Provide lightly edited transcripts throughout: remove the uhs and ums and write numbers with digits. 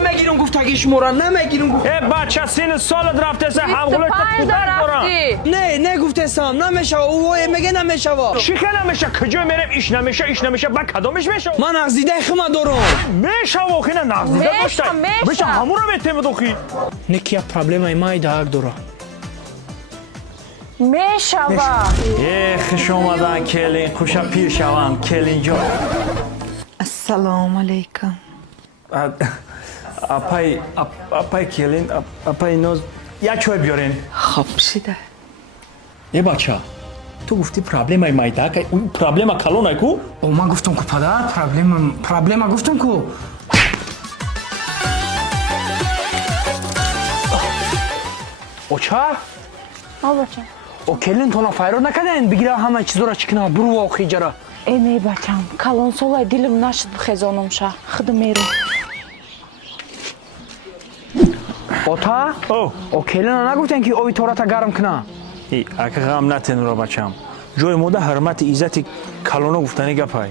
نمیگیرم گفتگی شما را نمیگیرم. بچه سین سالت رفته سه همغولت کودک دارم. نه گفته سام نمیشه او میگه نمیشه چی که نمیشه کجا میرم ایش نمیشه با کدامش میشه من نغزیده خما دارم میشه واقعی نه نغزیده داشته میشه همون رو میتیم دوخی نکیا پرابلم ایمای داگ دارم میشوه خوش اومدن کلین خوشا پیر شوم کلین جان السلام علیکم اپای کلین اپای نوز یک چای بیارین خب شده بچه تو گفتی پرابلم ای مایدا که اون پرابلم کلون کو او من گفتم که پدر پرابلم گفتم که او چه؟ بچه او کلین تو نفایرو نکردن بگیره همه چیز را چکنه برو واقعی جرا ای بچم کلون سوله دیلم نشد بخیزانم شه خود میرو اوتا؟ او کلین نگفتن که اوی تورا تا گرم کنه اگه غم نتین را بچم جای موده حرمت ایزت کلونو گفتنی گپای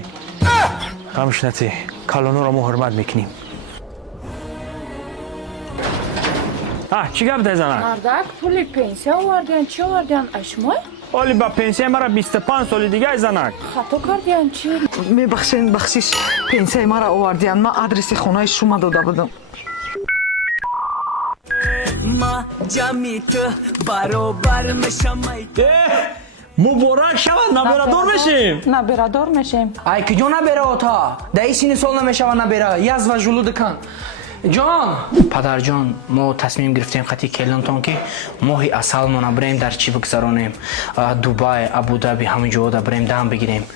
غمش نتی کلونو را ما حرمت میکنیم چی گفت دزنک؟ مردک پولی پنسیه آوردین چی آوردین اشمای؟ ولی با پنسیه مرا 25 سال دیگه زنک خطا کردین چی؟ میبخشین بخشش پنسیه مرا آوردین من آدرس خونه شما داده بودم ما جمعی تو برابر میشم مبارک شود نبرادور بشیم نبرادور میشیم ای که جون نبره اوتا دایی سین سال نمیشه نبره یز و جلود کن جان پدر جان ما تصمیم گرفتیم خطی کلانتون که ماهی اصل ما بریم در چی بگذرانیم دوبای ابودابی همه جا بریم دام بگیریم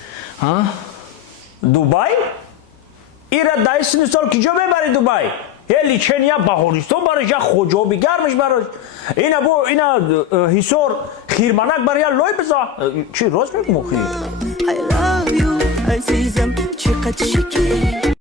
دوبای؟ ایره دایی سین سال کجا ببری دوبای؟ لیچنیا بهارستان براش یا خوجابی گرمش براش اینا حسور خیرمنک برای لای بزا چی راست میگم خیر I love you عزیزم چقدر شکی